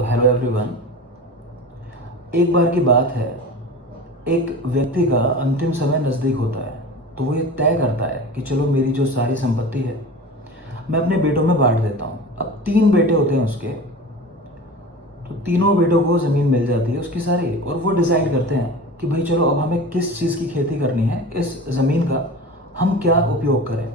तो hello everyone. एक बार की बात है, एक व्यक्ति का अंतिम समय नज़दीक होता है। तो वो ये तय करता है कि चलो मेरी जो सारी संपत्ति है मैं अपने बेटों में बांट देता हूँ। अब 3 बेटे होते हैं उसके। तो तीनों बेटों को ज़मीन मिल जाती है उसकी सारी, और वो डिसाइड करते हैं कि भाई चलो अब हमें किस चीज़ की खेती करनी है, इस ज़मीन का हम क्या उपयोग करें।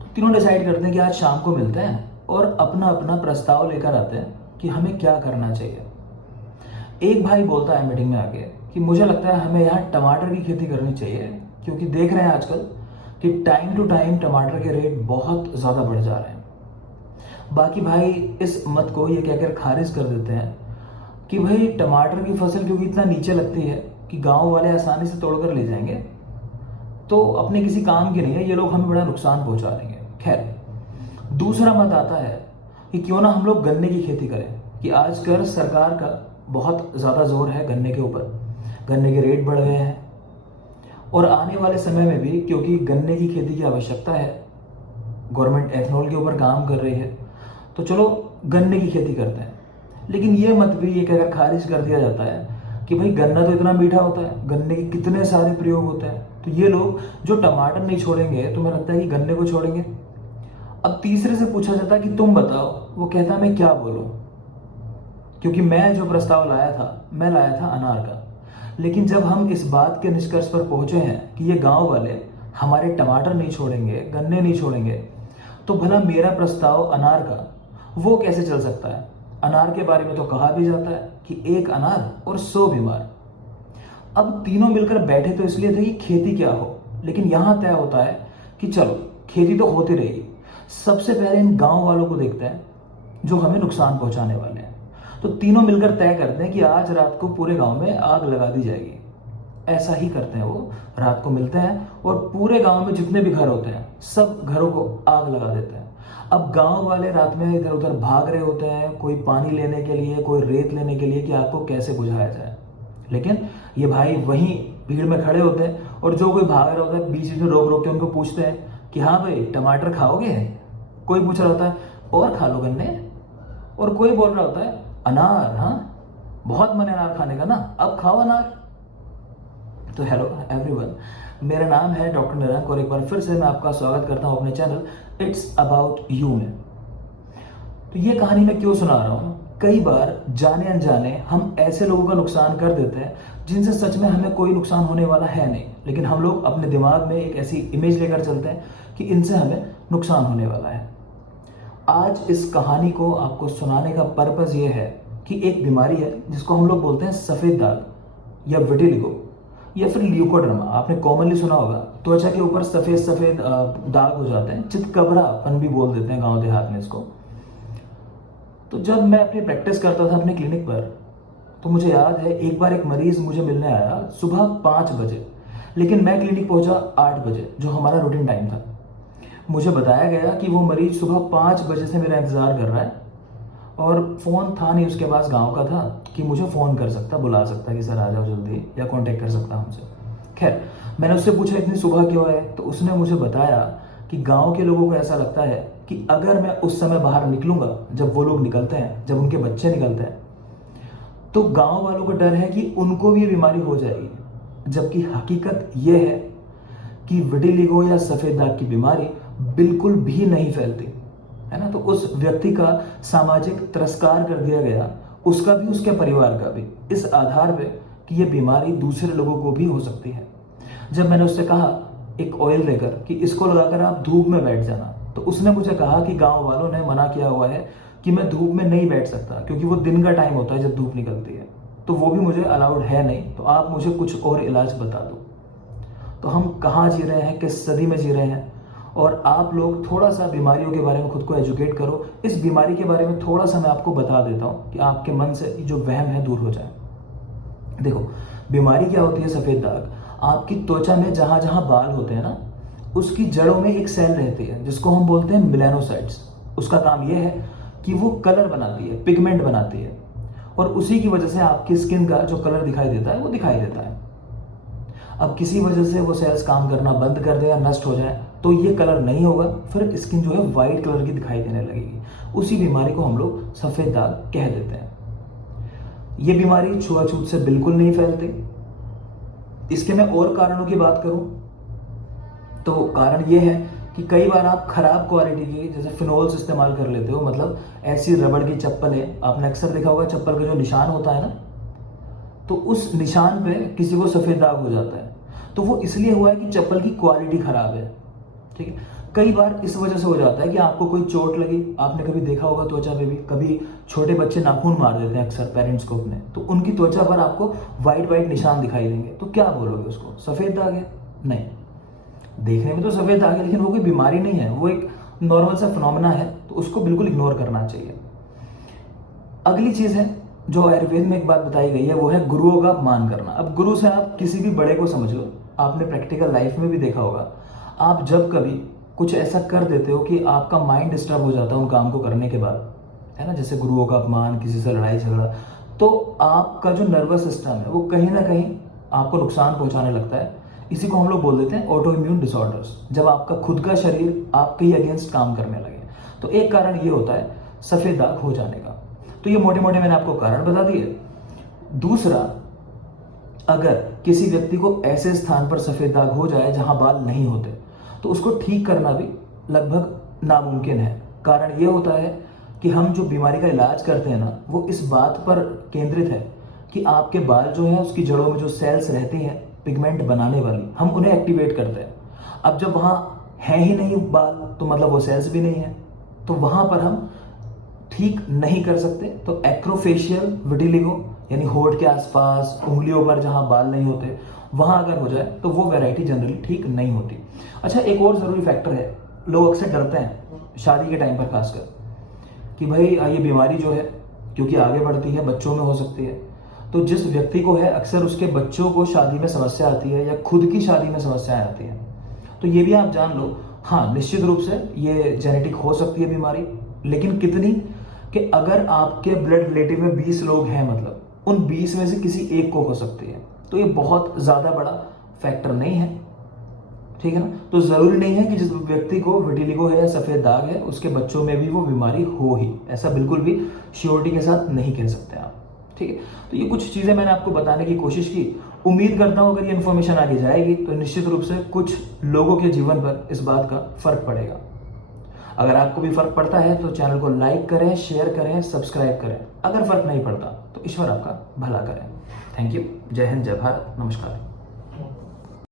तो तीनों डिसाइड करते हैं कि आज शाम को मिलते हैं और अपना अपना प्रस्ताव लेकर आते हैं कि हमें क्या करना चाहिए। एक भाई बोलता है मीटिंग में आके कि मुझे लगता है हमें यहाँ टमाटर की खेती करनी चाहिए, क्योंकि देख रहे हैं आजकल कि टाइम टू टाइम टमाटर के रेट बहुत ज़्यादा बढ़ जा रहे हैं। बाकी भाई इस मत को ये कहकर खारिज कर देते हैं कि भाई टमाटर की फसल क्योंकि इतना नीचे लगती है कि गांव वाले आसानी से तोड़ कर ले जाएंगे, तो अपने किसी काम की नहीं है, ये लोग हमें बड़ा नुकसान पहुंचा देंगे। खैर, दूसरा मत आता है कि क्यों ना हम लोग गन्ने की खेती करें, कि आजकल सरकार का बहुत ज़्यादा जोर है गन्ने के ऊपर, गन्ने के रेट बढ़ गए हैं और आने वाले समय में भी क्योंकि गन्ने की खेती की आवश्यकता है, गवर्नमेंट एथनॉल के ऊपर काम कर रही है, तो चलो गन्ने की खेती करते हैं। लेकिन ये मत भी ये कहकर खारिज कर दिया जाता है कि भाई गन्ना तो इतना मीठा होता है, गन्ने के कितने सारे प्रयोग होते हैं, तो ये लोग जो टमाटर नहीं छोड़ेंगे तो मुझे लगता है कि गन्ने को छोड़ेंगे। अब तीसरे से पूछा जाता है कि तुम बताओ, वो कहता है मैं क्या बोलूं, क्योंकि मैं जो प्रस्ताव लाया था मैं लाया था अनार का। लेकिन जब हम इस बात के निष्कर्ष पर पहुंचे हैं कि ये गांव वाले हमारे टमाटर नहीं छोड़ेंगे, गन्ने नहीं छोड़ेंगे, तो भला मेरा प्रस्ताव अनार का वो कैसे चल सकता है। अनार के बारे में तो कहा भी जाता है कि एक अनार और 100 बीमार। अब तीनों मिलकर बैठे तो इसलिए थे कि खेती क्या हो, लेकिन यहां तय होता है कि चलो खेती तो होती रहेगी, सबसे पहले इन गांव वालों को देखते हैं जो हमें नुकसान पहुंचाने वाले हैं। तो तीनों मिलकर तय करते हैं कि आज रात को पूरे गांव में आग लगा दी जाएगी। ऐसा ही करते हैं, वो रात को मिलते हैं और पूरे गांव में जितने भी घर होते हैं सब घरों को आग लगा देते हैं। अब गांव वाले रात में इधर उधर भाग रहे होते हैं, कोई पानी लेने के लिए, कोई रेत लेने के लिए कि आग को कैसे बुझाया जाए। लेकिन ये भाई वहीं भीड़ में खड़े होते हैं और जो कोई भाग रहा होता है बीच बीच में रोक रोक के उनको पूछते हैं कि हाँ भाई टमाटर खाओगे। कोई पूछ रहा होता है और खा लो गन्ने, और कोई बोल रहा होता है अनार, हाँ बहुत मन है अनार खाने का ना, अब खाओ अनार। तो हेलो एवरीवन, मेरा नाम है डॉक्टर निरंक और एक बार फिर से मैं आपका स्वागत करता हूं अपने चैनल इट्स अबाउट यू में। तो ये कहानी मैं क्यों सुना रहा हूं, कई बार जाने अनजाने हम ऐसे लोगों का नुकसान कर देते हैं जिनसे सच में हमें कोई नुकसान होने वाला है नहीं, लेकिन हम लोग अपने दिमाग में एक ऐसी इमेज लेकर चलते हैं कि इनसे हमें नुकसान होने वाला है। आज इस कहानी को आपको सुनाने का पर्पस ये है कि एक बीमारी है जिसको हम लोग बोलते हैं सफ़ेद दाग या विटिलिगो या फिर ल्यूकोड्रमा। आपने कॉमनली सुना होगा, त्वचा के ऊपर सफ़ेद सफ़ेद दाग हो जाते हैं, चितकबरापन भी बोल देते हैं गांव देहात में इसको। तो जब मैं अपनी प्रैक्टिस करता था अपने क्लिनिक पर, तो मुझे याद है एक बार एक मरीज़ मुझे मिलने आया सुबह 5 बजे, लेकिन मैं क्लिनिक पहुंचा 8 बजे जो हमारा रूटीन टाइम था। मुझे बताया गया कि वो मरीज सुबह 5 बजे से मेरा इंतज़ार कर रहा है और फ़ोन था नहीं उसके पास, गांव का था, कि मुझे फ़ोन कर सकता, बुला सकता कि सर आ जाओ जल्दी, या कांटेक्ट कर सकता हमसे। खैर, मैंने उससे पूछा इतनी सुबह क्यों है, तो उसने मुझे बताया कि गांव के लोगों को ऐसा लगता है कि अगर मैं उस समय बाहर निकलूंगा जब वो लोग निकलते हैं, जब उनके बच्चे निकलते हैं, तो गाँव वालों को डर है कि उनको भी ये बीमारी हो जाएगी। जबकि हकीकत ये है कि विटिलिगो या सफ़ेद दाग की बीमारी बिल्कुल भी नहीं फैलती है ना। तो उस व्यक्ति का सामाजिक तिरस्कार कर दिया गया, उसका भी उसके परिवार का भी, इस आधार पे कि ये बीमारी दूसरे लोगों को भी हो सकती है। जब मैंने उससे कहा एक ऑयल देकर कि इसको लगाकर आप धूप में बैठ जाना, तो उसने मुझे कहा कि गांव वालों ने मना किया हुआ है कि मैं धूप में नहीं बैठ सकता, क्योंकि वो दिन का टाइम होता है जब धूप निकलती है, तो वो भी मुझे अलाउड है नहीं, तो आप मुझे कुछ और इलाज बता दो। तो हम कहाँ जी रहे हैं, किस सदी में जी रहे हैं, और आप लोग थोड़ा सा बीमारियों के बारे में खुद को एजुकेट करो। इस बीमारी के बारे में थोड़ा सा मैं आपको बता देता हूँ कि आपके मन से जो वहम है दूर हो जाए। देखो, बीमारी क्या होती है सफ़ेद दाग, आपकी त्वचा में जहाँ जहाँ बाल होते हैं ना, उसकी जड़ों में एक सेल रहती है जिसको हम बोलते हैं मेलानोसाइट्स। उसका काम यह है कि वो कलर बनाती है, पिगमेंट बनाती है, और उसी की वजह से आपकी स्किन का जो कलर दिखाई देता है वो दिखाई देता है। अब किसी वजह से वो सेल्स काम करना बंद कर दे या नष्ट हो जाए तो ये कलर नहीं होगा, फिर स्किन जो है वाइट कलर की दिखाई देने लगेगी। उसी बीमारी को हम लोग सफ़ेद दाग कह देते हैं। ये बीमारी छुआछूत से बिल्कुल नहीं फैलती। इसके मैं और कारणों की बात करूं तो कारण ये है कि कई बार आप खराब क्वालिटी के जैसे फिनोल्स इस्तेमाल कर लेते हो, मतलब ऐसी रबड़ की चप्पल है, आपने अक्सर देखा होगा चप्पल का जो निशान होता है ना, तो उस निशान पे किसी को सफ़ेद दाग हो जाता है। तो वो इसलिए हुआ है कि चप्पल की क्वालिटी खराब है, ठीक है। कई बार इस वजह से हो जाता है कि आपको कोई चोट लगी, आपने कभी देखा होगा त्वचा पे भी, कभी छोटे बच्चे नाखून मार देते हैं अक्सर पेरेंट्स को अपने, तो उनकी त्वचा पर आपको वाइट वाइट निशान दिखाई देंगे, तो क्या बोलोगे उसको, सफ़ेद दाग है? नहीं, देखने में तो सफ़ेद दाग है लेकिन वो कोई बीमारी नहीं है, वो एक नॉर्मल सा फिनोमेना है, तो उसको बिल्कुल इग्नोर करना चाहिए। अगली चीज़ है जो आयुर्वेद में एक बात बताई गई है, वो है गुरुओं का अपमान करना। अब गुरु से आप किसी भी बड़े को समझ लो, आपने प्रैक्टिकल लाइफ में भी देखा होगा, आप जब कभी कुछ ऐसा कर देते हो कि आपका माइंड डिस्टर्ब हो जाता है उन काम को करने के बाद, है ना, जैसे गुरुओं का अपमान, किसी से लड़ाई झगड़ा, तो आपका जो नर्वस सिस्टम है वो कहीं ना कहीं आपको नुकसान पहुंचाने लगता है। इसी को हम लोग बोल देते हैं ऑटो इम्यून डिसऑर्डर्स, जब आपका खुद का शरीर आपके ही अगेंस्ट काम करने लगे। तो एक कारण ये होता है सफ़ेद दाग हो जाने का। तो ये मोटे मोटे मैंने आपको कारण बता दिए। दूसरा, अगर किसी व्यक्ति को ऐसे स्थान पर सफ़ेद दाग हो जाए जहां बाल नहीं होते, तो उसको ठीक करना भी लगभग नामुमकिन है। कारण ये होता है कि हम जो बीमारी का इलाज करते हैं ना, वो इस बात पर केंद्रित है कि आपके बाल जो है उसकी जड़ों में जो सेल्स रहती हैं पिगमेंट बनाने वाली, हम उन्हें एक्टिवेट करते हैं। अब जब वहाँ है ही नहीं बाल, तो मतलब वो सेल्स भी नहीं है, तो वहाँ पर हम ठीक नहीं कर सकते। तो एक्रोफेशियल विटिलिगो यानी होठ के आसपास, उंगलियों पर जहां बाल नहीं होते, वहां अगर हो जाए तो वो वैरायटी जनरली ठीक नहीं होती। अच्छा, एक और ज़रूरी फैक्टर है, लोग अक्सर डरते हैं शादी के टाइम पर खासकर कि भाई ये बीमारी जो है क्योंकि आगे बढ़ती है, बच्चों में हो सकती है, तो जिस व्यक्ति को है अक्सर उसके बच्चों को शादी में समस्या आती है या खुद की शादी में समस्याएं आती हैं। तो ये भी आप जान लो, हाँ निश्चित रूप से ये जेनेटिक हो सकती है बीमारी, लेकिन कितनी कि अगर आपके ब्लड रिलेटिव में 20 लोग हैं, मतलब उन 20 में से किसी एक को हो सकती है, तो ये बहुत ज़्यादा बड़ा फैक्टर नहीं है, ठीक है ना। तो ज़रूरी नहीं है कि जिस व्यक्ति को विटिलिगो है या सफ़ेद दाग है उसके बच्चों में भी वो बीमारी हो ही, ऐसा बिल्कुल भी श्योरिटी के साथ नहीं कह सकते आप, ठीक है। तो ये कुछ चीज़ें मैंने आपको बताने की कोशिश की। उम्मीद करता हूँ अगर ये इन्फॉर्मेशन आगे जाएगी तो निश्चित रूप से कुछ लोगों के जीवन पर इस बात का फ़र्क पड़ेगा। अगर आपको भी फर्क पड़ता है तो चैनल को लाइक करें, शेयर करें, सब्सक्राइब करें। अगर फर्क नहीं पड़ता तो ईश्वर आपका भला करें। Thank you. जय हिंद, जय भारत, नमस्कार।